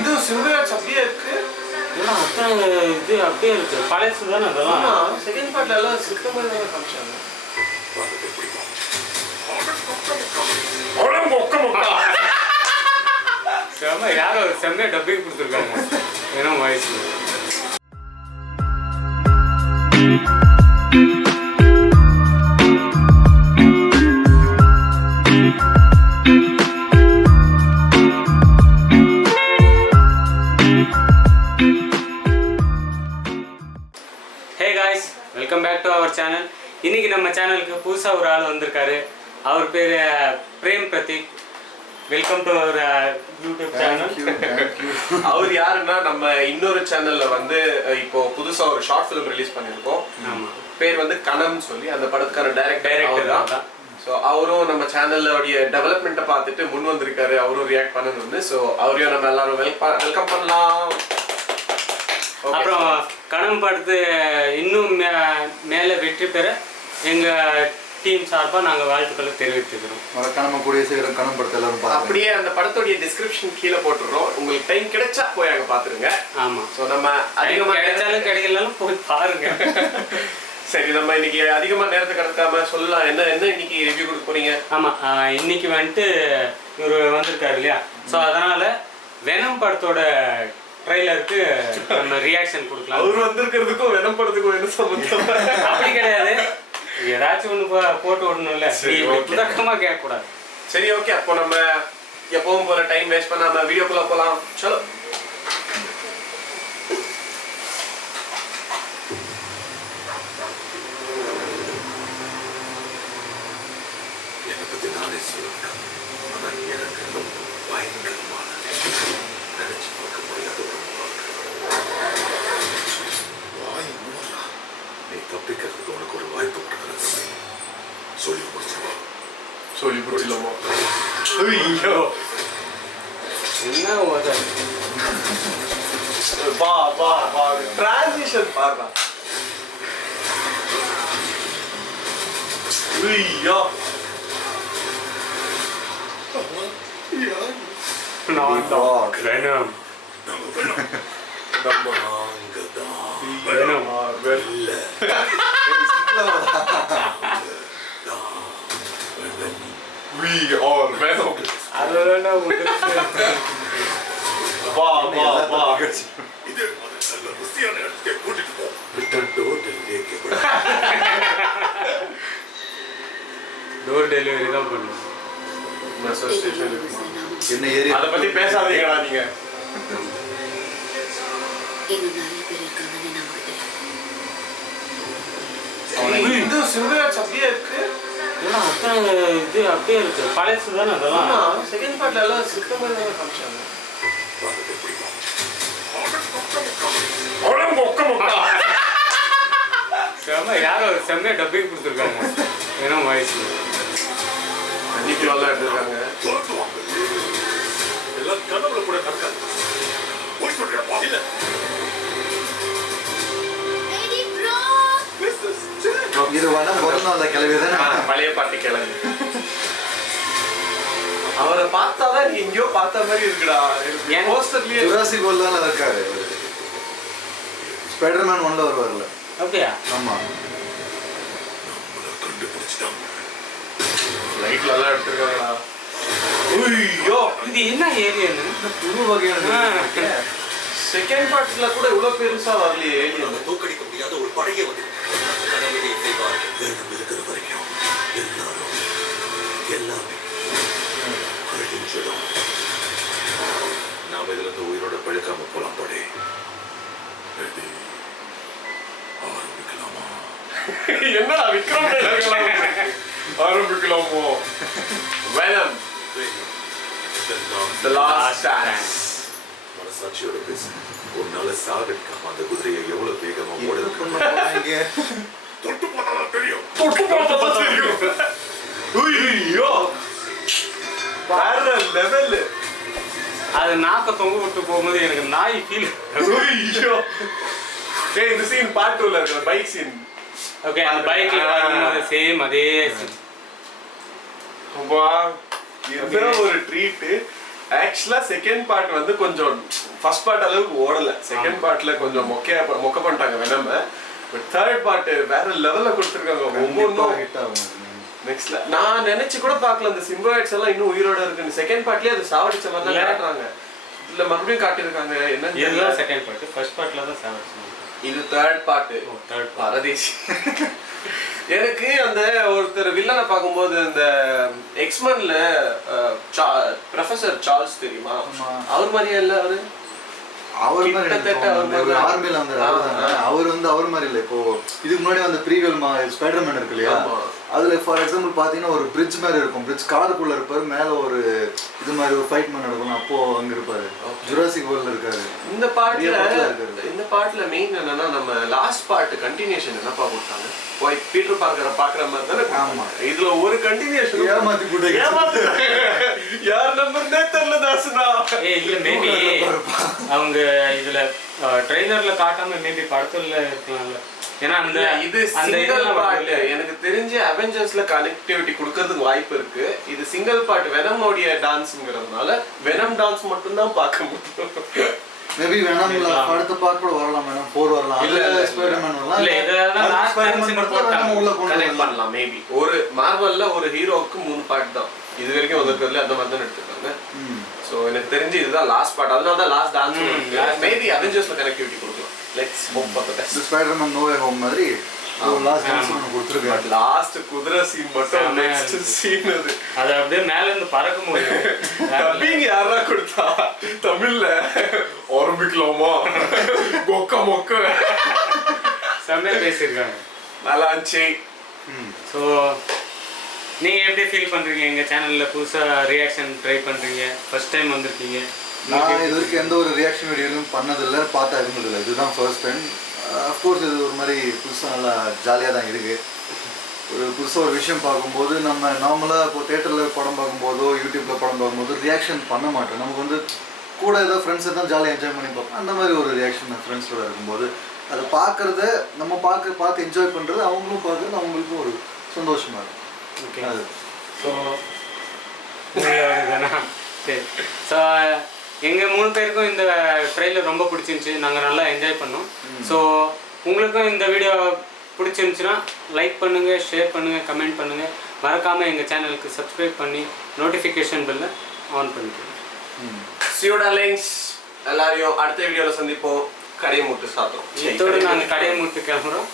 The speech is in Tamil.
இது சிவராஜ் அப்படியே இருக்கு. இதெல்லாம் அத்தனை இது அப்படியே இருக்கு. பழசு தானே அதெல்லாம். செகண்ட் பார்ட்ல எல்லாம் சுத்தமாக தான் காமிச்சாங்க. செம்ம யாரோ செம்மையா டப்பிங் கொடுத்துருக்காங்க. ஏன்னா வயசு welcome back to our channel. இன்னைக்கு நம்ம சேனலுக்கு புதுசாக ஒரு ஆள் வந்திருக்காரு. அவர் பேர் Prem Prateek. Welcome to our YouTube channel. அவர் யாருன்னா நம்ம இன்னொரு சேனல்ல வந்து இப்போ புதுசா ஒரு ஷார்ட் ஃபிலிம் ரிலீஸ் பண்ணியிருக்கோம். பேர் வந்து கணம் சொல்லி, அந்த படத்துக்கான டைரக்டர் தான். ஸோ அவரும் நம்ம சேனல்லோடைய டெவலப்மெண்ட்டை பார்த்துட்டு முன் வந்திருக்காரு. அவரும் ரியாக்ட் பண்ணணும்னு. ஸோ அவரையும் நம்ம எல்லாரும் வெல்கம் பண்ணலாம். அப்புறம் கணம் படத்து இன்னும் மேலே வெற்றி பெற எங்கள் டீம் சார்பாக நாங்கள் வாழ்த்துக்களை தெரிவித்துக்கிறோம். மறக்காம கூடிய சீக்கிரம் கணம் படத்தை எல்லாரும் பாருங்க. அப்படியே அந்த படத்துடைய டிஸ்கிரிப்ஷன் கீழே போட்டுடுறோம். உங்களுக்கு டைம் கிடைச்சா போய் அங்கே பார்த்துருங்க. ஆமாம். ஸோ நம்ம அதிகமாக கிடைச்சாலும் கிடைக்கலனாலும் போய் பாருங்க. சரி, நம்ம இன்னைக்கு அதிகமாக நேரத்தை கடத்தாம சொல்லலாம். என்ன இன்னைக்கு ரிவ்யூ கொடுக்க போறீங்க? ஆமாம், இன்னைக்கு வந்துட்டு இவர் வந்திருக்காரு இல்லையா? ஸோ அதனால வெனம் படத்தோட ட்ரைலருக்கு நம்ம ரியாக்ஷன் கொடுக்கலாம். அவர் வந்திருக்கிறதுக்கும் வெனம் படத்துக்கும் என்ன சம்பந்தம்? அப்படி கிடையாது, ஏதாச்சும் ஒன்று போட்டு விடணும்ல. புதக்கமாக கேட்கக்கூடாது. சரி, ஓகே. அப்போ நம்ம எப்பவும் போல டைம் வேஸ்ட் பண்ணாம வீடியோக்குள்ள போகலாம். சலோ. தப்பிக்கிறதுக்கு உனக்கு ஒரு வாய்ப்பு கொடுக்குறது. சொல்லி முடிச்சிடலாமா? ஐயோ, என்ன ஓதல் பா பா பா டிரான்சிஷன் பாருடா. ஐயோ, நான் தான் வெனம். நம்ம வெனம் வெல்ல we are venom. அதோட வா வா வா. இதே மாதிரி நல்ல ருசியான இடத்துக்கு கூட்டிட்டு போ. டோர் டெலிவரி தான் பண்ணுவோம். என்ன ஏரியா அதை பத்தி பேசாதீங்களா நீங்க? இது சிவராஜ் அப்படியே இருக்கு. இதெல்லாம் அத்தனை இது அப்படியே இருக்கு. பழசு தானே அதெல்லாம். செகண்ட் பார்ட்ல எல்லாம் சுத்தமாக தான் காமிச்சாங்க. செம்ம யாரோ செம்மையா டப்பிங் கொடுத்துருக்காங்க. ஏன்னா வயசு கண்டிப்பா நல்லா எடுத்துருக்காங்க. எல்லாம் கனவுல கூட நடக்காது. போய் சொல்றியா பாதியில? இது வேணா பிறந்த அந்த கிளவி தானே. பழைய பாட்டு கிளம்பி அவரை பார்த்தாதான் நீ எங்கேயோ பார்த்த மாதிரி இருக்குடா. போஸ்டர்லயே ஜுராசிக் வேர்ல்ட் தான் இருக்காரு. ஸ்பைடர்மேன் 1ல வருவார்ல. அப்படியா? ஆமா. நம்மள கண்டுபிடிச்சிட்டாங்க. லைட்ல எல்லாம் எடுத்துருக்காங்கடா. ஐயோ, இது என்ன ஏலியன்? புது வகையான செகண்ட் பார்ட்ல கூட இவ்வளவு பெருசா வரலையே ஏலியன். தூக்கடிக்க முடியாத ஒரு படையே வந்து கடவுளை செய்வார். வேணும் இருக்கிற வரைக்கும் எல்லாரும் எல்லாமே அழிஞ்சிடும். நாம இதுல இருந்து உயிரோட பழுக்காம போலாம். படை ஆரம்பிக்கலாமா? என்ன விக்ரம் ஆரம்பிக்கலாமோ? Venom the last dance. மனசாட்சியோட பேசு. உன்னால சாகடிக்காம அந்த குதிரையை எவ்வளவு வேகமா ஓடுது தொட்டு போனாலும் தெரியும். தொட்டு பார்த்தா தெரியும். ஐயோ, வேற லெவல். அது நாக்க தொங்க விட்டு போகும்போது எனக்கு நாய் ஃபீல். ஐயோ, ஏய் இந்த சீன் பார்ட் 2ல இருக்கு, பைக் சீன். ஓகே, அந்த பைக்ல வரும்போது சேம் அதே சீன். வா, இது ஒரு ட்ரீட். ஆக்சுவலா செகண்ட் பார்ட் வந்து கொஞ்சம் ஃபர்ஸ்ட் பார்ட் அளவுக்கு ஓடல. செகண்ட் பார்ட்ல கொஞ்சம் மொக்க பண்ணிட்டாங்க வெனம். பட் தேர்ட் பார்ட் வேற லெவல்ல கொடுத்துருக்காங்க. ஒவ்வொன்றும் ஹிட் ஆகும் நெக்ஸ்ட்ல நான் நினைச்சு கூட பார்க்கல அந்த சிம்போயிட்ஸ் எல்லாம் இன்னும் உயிரோட இருக்குன்னு. செகண்ட் பார்ட்லயே அது சாவடிச்ச மாதிரி தான் காட்டுறாங்க. இதுல மறுபடியும் காட்டியிருக்காங்க. என்ன இதுதான் செகண்ட் பார்ட், ஃபர்ஸ்ட் பார்ட்ல தான் சாவடிச்சு. இது தேர்ட் பார்ட். தேர்ட் பரதேசி. எனக்கு அந்த ஒருத்தர் வில்லனை பார்க்கும்போது அந்த எக்ஸ்மன்ல ப்ரொஃபசர் சார்ல்ஸ் தெரியுமா? அவர் மாதிரியே இல்ல அவரு. அவர் மாதிரி கிட்டத்தட்ட அவர் ஒரு மாதிரி ஆர்மில வந்து அவர் வந்து அவர் மாதிரி இல்லை. இப்போ இதுக்கு முன்னாடி வந்து ப்ரீவியல் ஸ்பைடர்மேன் இருக்கு இல்லையா, அதுல ஃபார் எக்ஸாம்பிள் பாத்தீங்கன்னா ஒரு பிரிட்ஜ் மாதிரி இருக்கும். பிரிட்ஜ் காருக்குள்ள இருப்பாரு, மேல ஒரு இது மாதிரி ஒரு ஃபைட் மேன் நடக்கும். அப்போ அங்க இருப்பாரு. ஜுராசிக் வேர்ல்ட்ல இருக்காரு. இந்த பாட்டுல மெயின் என்னன்னா நம்ம லாஸ்ட் பார்ட் கண்டினியூஷன் என்னப்பா கொடுத்தாங்க. போய் பீட்டர் பார்க்கற பாக்குற மாதிரி தானே. ஆமா, இதுல ஒரு கண்டினியூஷன் ஏமாத்தி போட்டு யார் நம்பர்னே தெரியல தாசுனா. இல்ல மேபி அவங்க இதுல ட்ரெய்லர்ல காட்டாம மேபி படத்துல இருக்கலாம்ல. ஏன்னா அந்த இது சிங்கிள் பார்ட். எனக்கு தெரிஞ்சு அவெஞ்சர்ஸ்ல கனெக்டிவிட்டி கொடுக்கிறதுக்கு வாய்ப்பு இருக்கு. இது சிங்கிள் பார்ட் வெனமோடைய டான்ஸ்ங்கிறதுனால வெனம் டான்ஸ் மட்டும் தான் பார்க்க முடியும். மேபி வேணாம்ல அடுத்த பார்ட் கூட வரலாம். வேணாம் 4 வரலாம். இல்ல ஸ்பைடர்மேன் வரலாம். இல்ல இதெல்லாம் லாஸ்ட் டான்ஸ் நம்ம உள்ள கொண்டு கனெக்ட் பண்ணலாம். மேபி ஒரு மார்வல்ல ஒரு ஹீரோக்கு 3 பார்ட் தான் இது வரைக்கும் வந்திருக்கிறதுல. அந்த மாதிரி தான் எடுத்துருக்காங்க. சோ எனக்கு தெரிஞ்சு இதுதான் லாஸ்ட் பார்ட். அதனால தான் லாஸ்ட் டான்ஸ். மேபி அவெஞ்சர்ஸ்ல கனெக்டிவிட்டி கொடுக்கலாம். Let's hope for the best. Spiderman No Way Home மாதிரி லாஸ்ட் டான்ஸ் கொடுத்துருக்காங்க. லாஸ்ட் குதிரை சீன் மட்டும் நெக்ஸ்ட் சீன் அது அப்படியே மேல இருந்து பறக்க முடியும். டப்பிங் யாரா கொடுத்தா தமிழ்ல ஆரம்பிக்கலாமா கொக்க மொக்க செம்மையா பேசியிருக்காங்க. நல்லா இருந்துச்சு. ஸோ நீங்கள் எப்படி ஃபீல் பண்ணுறீங்க? எங்கள் சேனலில் புதுசாக ரியாக்ஷன் ட்ரை பண்ணுறீங்க, ஃபர்ஸ்ட் டைம் வந்திருக்கீங்க. நான் இது வரைக்கும் எந்த ஒரு ரியாக்ஷன் வீடியோலும் பண்ணதில்லை, பார்த்தா இருந்ததில்லை. இதுதான் ஃபர்ஸ்ட் டைம். அஃப்கோர்ஸ் இது ஒரு மாதிரி புதுசாக நல்லா ஜாலியாக தான் இருக்குது. ஒரு புதுசாக ஒரு விஷயம் பார்க்கும்போது நம்ம நார்மலாக இப்போ தேட்டரில் படம் பார்க்கும்போதோ யூடியூப்பில் படம் பார்க்கும்போது ரியாக்ஷன் பண்ண மாட்டோம். நமக்கு வந்து கூட ஏதோ ஃப்ரெண்ட்ஸை தான் ஜாலியாக என்ஜாய் பண்ணி பார்ப்போம். அந்த மாதிரி ஒரு ரியாக்ஷன் ஃப்ரெண்ட்ஸோட இருக்கும்போது அதை பார்க்குறத நம்ம பார்த்து என்ஜாய் பண்ணுறது, அவங்களும் பார்க்குறது அவங்களுக்கும் ஒரு சந்தோஷமாக இருக்கும். ஓகே, அது ஸோ சரி. ஸோ எங்கள் 3 பேருக்கும் இந்த ட்ரெயிலர் ரொம்ப பிடிச்சிருந்துச்சி. நாங்கள் நல்லா என்ஜாய் பண்ணோம். ஸோ உங்களுக்கும் இந்த வீடியோ பிடிச்சிருந்துச்சுன்னா லைக் பண்ணுங்கள், ஷேர் பண்ணுங்கள், கமெண்ட் பண்ணுங்கள். மறக்காமல் எங்கள் சேனலுக்கு சப்ஸ்கிரைப் பண்ணி நோட்டிஃபிகேஷன் பெல்லை ஆன் பண்ணிக்கோங்க. சியோடாலிங்ஸ் எல்லாரையும் அடுத்த வீடியோவில் சந்திப்போம். கடையை மூட்டு சாப்பிட்டோம். இதோடு நாங்கள் கடையை மூட்டு கிளம்புறோம்.